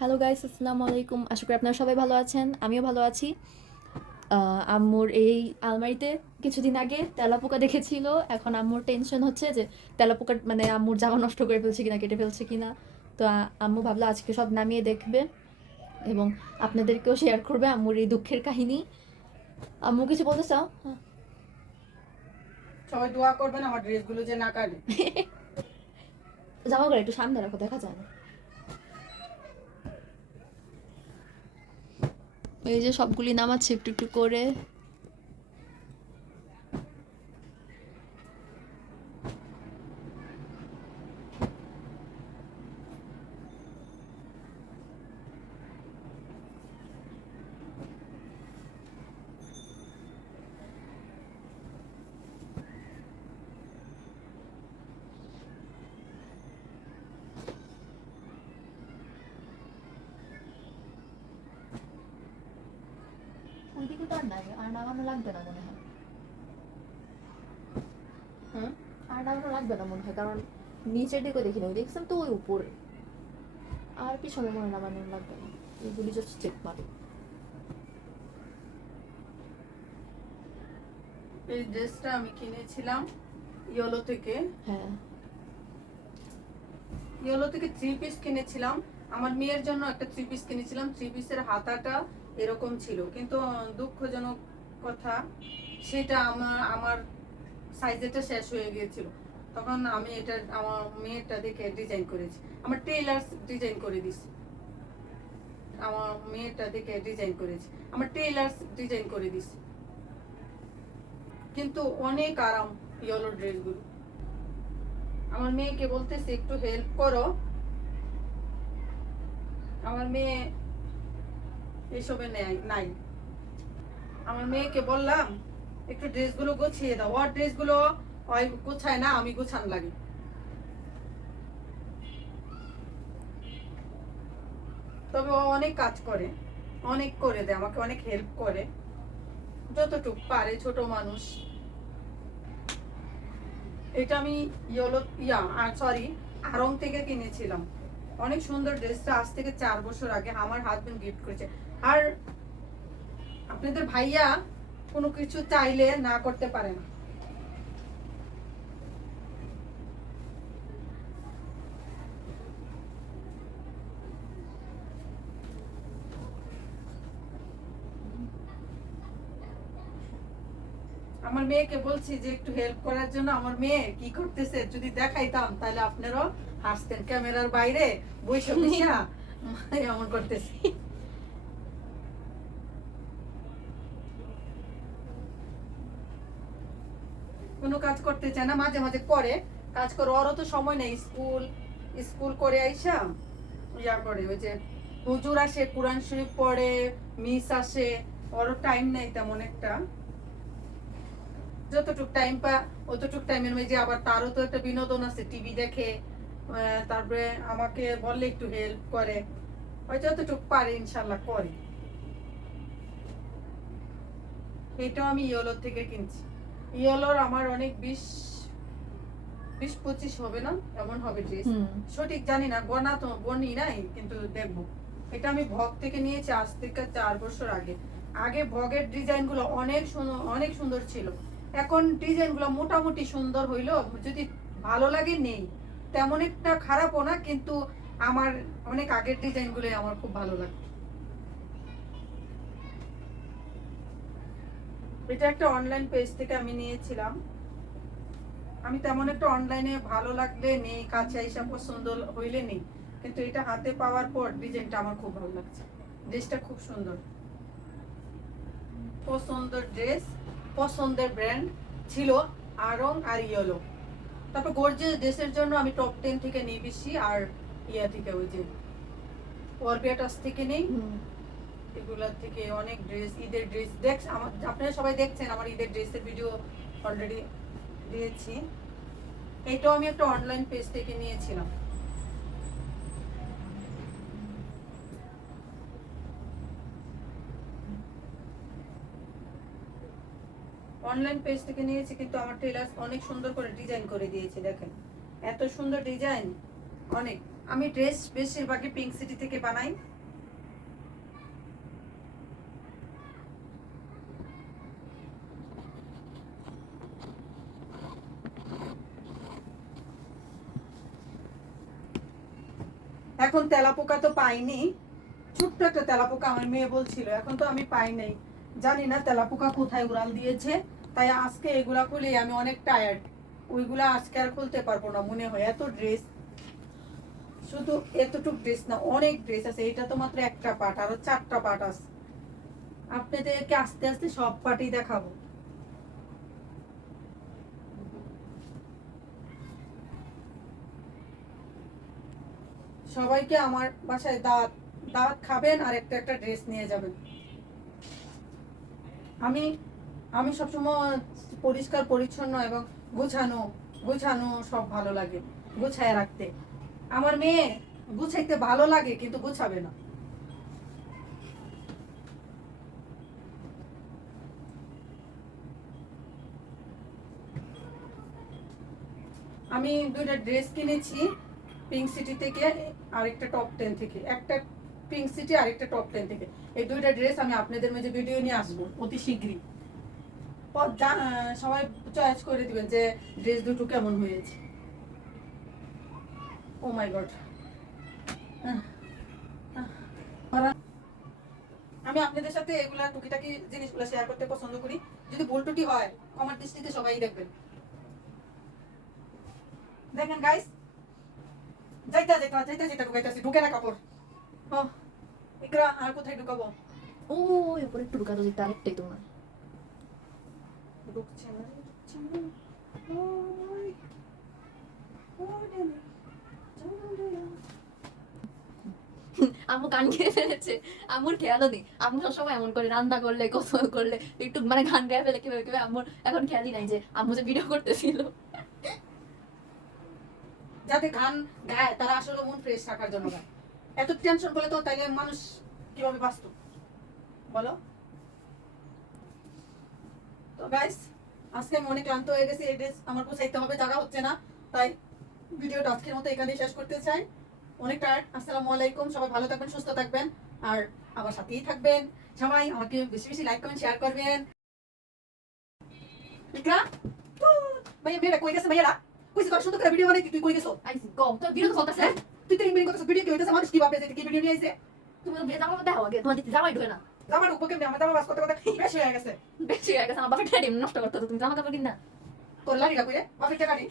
Hello guys, আসসালামু আলাইকুম। আশা করি আপনারা সবাই ভালো আছেন, আমিও ভালো আছি। আম্মুর এই আলমারিতে কিছুদিন আগে তেলাপোকা দেখেছিল। এখন আম্মুর টেনশন হচ্ছে যে তেলাপোকা মানে আম্মুর জামা নষ্ট করে ফেলছে কিনা, কেটে ফেলছে কিনা। তো আম্মু ভাবলো আজকে সব নামিয়ে দেখবে এবং আপনাদেরকেও শেয়ার করবে আম্মুর এই দুঃখের কাহিনী। আম্মু কিছু বলতে চাও? সবাই দোয়া করবেন আমার ড্রেসগুলো যে না কাটে। জামাগুলো একটু সামনে রাখো, দেখা যায় না। এই যে সবগুলি নামাচ্ছে একটু একটু করে। ওইদিকে তো আর নাই, আর নামানো লাগবে না মনে হয়। হুম, আর নামানো লাগবে না মনে হয়, কারণ নিচের দিকে দেখি না, ওই দেখছেন তো ওই উপরে। আর পিছনে মনে নামানো লাগবে না, এগুলি জাস্ট চেক মারো। এই ড্রেসটা আমি কিনেছিলাম ইয়েলো থেকে। হ্যাঁ, ইয়েলো থেকে 3 পিস কিনেছিলাম। আমার মেয়ের জন্য একটা 3 পিস কিনেছিলাম। 3 পিসের হাতাটা এরকম ছিল, কিন্তু দুঃখজনক কথা সেটা আমার আমার সাইজেটা শেষ হয়ে গিয়েছিল। তখন আমি এটা আমার মেয়েরটা দেখে ডিজাইন করেছি। আমার টেইলার্স ডিজাইন করে দিছি। আমার মেয়েরটা দেখে ডিজাইন করেছি, আমার টেইলার্স ডিজাইন করে দিছি। কিন্তু অনেক আরাম ইয়েলো ড্রেসগুলো। আমার মেয়েকে বলতেছি একটু হেল্প করো, আমার মেয়ে এসবে নাই। আমার মেয়েকে বললাম একটু ড্রেসগুলো গুছিয়ে দাও, ওর ড্রেসগুলো ওই গুছায় না, আমি গুছান লাগে। তবে ও অনেক কাজ করে, অনেক করে দেয়, আমাকে অনেক হেল্প করে যতটুকু পারে, ছোট মানুষ। এটা আমি ইয়েলো সরি আড়ং থেকে কিনেছিলাম। অনেক সুন্দর ড্রেসটা, আজ থেকে 4 বছর আগে আমার হাজবেন্ড গিফট করেছে। আর আপনাদের ভাইয়া কোনো কিছু চাইলে না করতে পারে না। আমার মেয়েকে বলছি যে একটু হেল্প করার জন্য, আমার মেয়ে কি করতেছে যদি দেখাইতাম তাহলে আপনারাও হাসতেন। ক্যামেরার বাইরে বসে বসে এমন করতেছে। কোনো কাজ করতে চায় না, মাঝে মাঝে করে কাজ করে। ওরও তো সময় নেই, স্কুল স্কুল করে আইসা করে ওই যে হুজুর আসে, কোরআন শরীফ পড়ে, মিস আসে, ওরও টাইম নেই তেমন একটা। যতটুক টাইম পা অতটুক টাইমের মধ্যে আবার তারও তো একটা বিনোদন আছে, টিভি দেখে। তারপরে আমাকে বললে একটু হেল্প করে, ওই যতটুক পারে ইনশাল্লাহ করে। এটাও আমি ইয়েলো থেকে কিনছি। ইয়েলোর আমার অনেক 20-25 হবে না, এমন হবে ড্রেস। হুম। সঠিক জানি না, গনা তো গনি নাই, কিন্তু দেখবো। এটা আমি ভগ থেকে নিয়েছি আজ থেকে 4 বছর আগে। আগে ভগের ডিজাইন গুলো অনেক সুন্দর, অনেক সুন্দর ছিল। এখন ডিজাইন গুলো মোটামুটি সুন্দর হইলো, যদি ভালো লাগে নেই, তেমন একটা খারাপও না, কিন্তু আমার অনেক আগের ডিজাইন গুলোই আমার খুব ভালো লাগে। এটা একটা অনলাইন পেজ থেকে আমি নিয়েছিলাম। আমি তেমন একটা অনলাইনে ভালো লাগলে নেই, কাছে এসে পছন্দ হইলে নেই, কিন্তু এটা হাতে পাওয়ার পর ডিজাইনটা আমার খুব ভালো লাগছে। ড্রেসটা খুব সুন্দর, পছন্দের ড্রেস, পছন্দের ব্র্যান্ড ছিল আড়ং আর ইয়েলো। তারপর গর্জিয়াস ড্রেসের জন্য আমি টপ 10 থেকে নিই বেশি, আর ইয়া থেকে ওই যে অরবিয়াটাস থেকে নেই। হুম। এগুলা থেকে অনেক ড্রেস, ঈদের ড্রেস আমার, আপনারা সবাই দেখছেন আমার ঈদের ড্রেসের ভিডিও অলরেডি দিয়েছি। এটাও আমি একটা অনলাইন পেজ থেকে নিয়েছিলাম। অনলাইন পেজ থেকে নিয়েছি, কিন্তু আমার টেলার অনেক সুন্দর করে ডিজাইন করে দিয়েছে, দেখেন এত সুন্দর ডিজাইন, অনেক। আমি ড্রেস বেশিরভাগই পিঙ্ক সিটি থেকে বানাই। এখন তেলাপোকা তো পাইনি, ছোট্ট একটা তেলাপোকা আমার মেয়ে বলছিল, এখন তো আমি পাই নাই, জানি না তেলাপোকা কোথায় উড়াল দিয়েছে। তাই আজকে এগুলা খুলে আমি অনেক টায়ার্ড, ওইগুলা আজকে আর খুলতে পারবো না মনে হয়, এত ড্রেস। শুধু এতটুক ড্রেস না, অনেক ড্রেস আছে, এটা তো মাত্র একটা পার্ট, আরো 4টা পার্ট আছে। আপনাদেরকে আস্তে আস্তে সব পার্টই দেখাবো। সবাইকে আমার বাসায় দাওয়াত, দাওয়াত খাবেন আর একটা একটা ড্রেস নিয়ে যাবেন। আমি আমি সবসময় পরিষ্কার পরিচ্ছন্ন এবং গোছানো গোছানো সব ভালো লাগে, গোছায় রাখতে। আমার মেয়ে গুছাইতে ভালো লাগে কিন্তু গোছাবে না। আমি 2টা ড্রেস কিনেছি পিঙ্ক সিটি থেকে, আরেকটা টপ 10 থেকে, একটা পিঙ্ক সিটি আরেকটা টপ 10 থেকে। এই 2টা ড্রেস আমি আপনাদের মাঝে ভিডিও নিয়ে আসবো অতি শীঘ্রই। সবাই চয়েস করে দিবেন যে ড্রেস দুটো কেমন হয়েছে। ও মাই গড, আমি আপনাদের সাথে এগুলা টুকিটাকি জিনিসগুলো শেয়ার করতে পছন্দ করি। যদি ভুল টুটি হয় আমার দৃষ্টিতে সবাই দেখবেন। দেখেন গাইস, যাইতা যাইতা যাইতা যাইতা ঢুকাইতাছি, ঢুকে না কাপড়। ও ইকরা, আর কোথায় ঢুকাবো? ও এরপরে একটু ঢুকাতো যেতে, আরেকটাই তোমার। ঢুকছে না, ঢুকছে না। ওই, ওই রে, আম্মু গান গেয়ে ফেলেছে, আম্মুর খেয়ালও নেই। আম্মু সবসময় এমন করে রান্না করলে, গোসল করলে একটু মানে গান গেয়ে ফেলে কিভাবে কিভাবে, আম্মুর এখন খেয়ালই নাই যে আম্মু যে ভিডিও করতেছিল। যাতে গান গায় তারা আসলে মন ফ্রেশ রাখার জন্য গায়। এত টেনশন করলে তো তাইলে মানুষ কিভাবে বাঁচত বলো? তো গাইস, আজকে আমি অনেক ক্লান্ত হয়ে গেছি, এই ড্রেস আমার গোছাইতে হবে, জায়গা হচ্ছে না। তাই ভিডিওটা আজকের মতো এখানেই শেষ করতে চাই। অনেক টায়ার্ড। আসসালামু আলাইকুম, সবাই ভালো থাকবেন, সুস্থ থাকবেন, আর আমার সাথেই থাকবেন। সবাই আমাকে বেশি বেশি লাইক কমেন্ট শেয়ার করবেন। ইকরা, ভাইয়া মেয়েরা কই গেছে? ভাইয়ারা কইছে তোর সুন্দর করে ভিডিও বানাই, তুই কই গেছো? আইসি কম তো ভিডিও তো চলতেছে। তুই তো ইংরেজি কথা ভিডিও কি হইতাছে, মানুষ কি ভাবে যে কি ভিডিও নিয়ে আইছে? তুমি তো বিয়ে জামা দেখো আগে, তোমার দিতে জামাই ঢুকে না। জামা ঢুকবো কেমনি? আমার জামা বাস করতে করতে বেশি হয়ে গেছে। বেশি হয়ে গেছে, আমার বাপের টাইম নষ্ট করতে, তুমি জামা কাপড় কিন না। তোর লাড়িটা কইরে বাপের টাকা নেই।